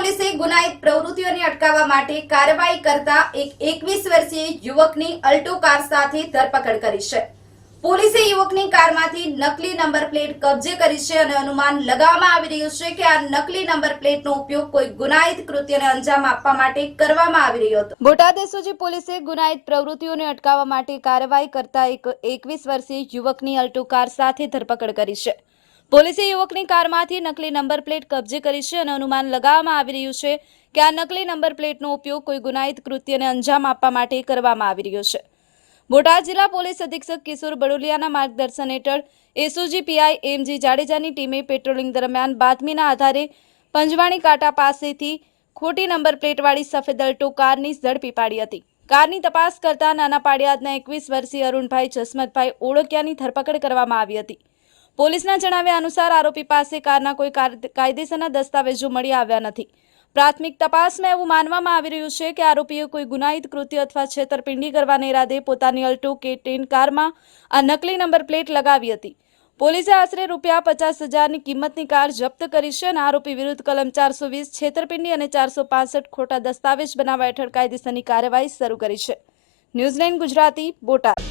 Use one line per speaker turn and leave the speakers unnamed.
પોલીસે ગુનાહિત પ્રવૃત્તિઓને અટકાવવા માટે કાર્યવાહી કરતા એક એકવીસ વર્ષીય યુવકની અલ્ટો કાર સાથે ધરપકડ કરી છે. પોલીસે યુવકની કારમાંથી નકલી નંબર પ્લેટ કબજે કરી છે અને અનુમાન લગાવવામાં આવી રહ્યું છે કે આ નકલી નંબર પ્લેટનો ઉપયોગ કોઈ ગુનાહિત કૃત્યને અંજામ આપવા માટે કરવામાં આવી રહ્યો હતો. બોટાદ એસઓજી પોલીસે ગુનાહિત પ્રવૃત્તિઓને અટકાવવા માટે કાર્યવાહી કરતા એક એકવીસ વર્ષીય યુવકની અલ્ટો કાર સાથે ધરપકડ કરી છે. પોલીસે યુવકની કારમાંથી નકલી નંબર પ્લેટ કબજે કરી છે અને અનુમાન લગાવવામાં આવી રહ્યું છે કે આ નકલી નંબર પ્લેટનો ઉપયોગ કોઈ ગુનાહિત કૃત્યને અંજામ આપવા માટે કરવામાં આવી રહ્યો છે. બોટાદ જિલ્લા પોલીસ અધિક્ષક કિશોર બડોલિયાના માર્ગદર્શન હેઠળ એસઓજી પીઆઈ એમજી જાડેજાની ટીમે પેટ્રોલિંગ દરમિયાન બાતમીના આધારે પંજવાણી કાંટા પાસેથી ખોટી નંબર પ્લેટવાળી સફેદ અલ્ટો કારની ઝડપી પાડી હતી. કારની તપાસ કરતા નાના પાડિયાદના એકવીસ વર્ષીય અરુણભાઈ જસમતભાઈ ઓળકિયાની ધરપકડ કરવામાં આવી હતી. પોલીસના જણાવ્યા અનુસાર આરોપી પાસે કારના કોઈ કાયદેસરના દસ્તાવેજો મળી આવ્યા નથી. પ્રાથમિક તપાસમાં એવું માનવામાં આવી રહ્યું છે કે આરોપીએ કોઈ ગુનાહિત કૃત્ય અથવા છેતરપિંડી કરવાના ઈરાદે પોતાની અલ્ટો કે ટેન કારમાં આ નકલી નંબર પ્લેટ લગાવી હતી. પોલીસે આશરે રૂપિયા પચાસ હજારની કિંમતની કાર જપ્ત કરી છે અને આરોપી વિરુદ્ધ કલમ ચારસો વીસ, છેતરપિંડી અને ચારસો ખોટા દસ્તાવેજ બનાવવા હેઠળ કાયદેસરની કાર્યવાહી શરૂ કરી છે. New Zealand Gujarati, Botad.